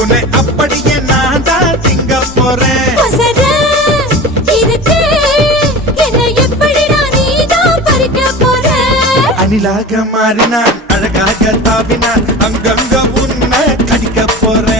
உன்னை அப்படியே நான் தான் திங்க போறேன். அணிலாக மாறினான், அழகாக தாவினான், அங்கங்க உன்னை கடிக்க போறேன்.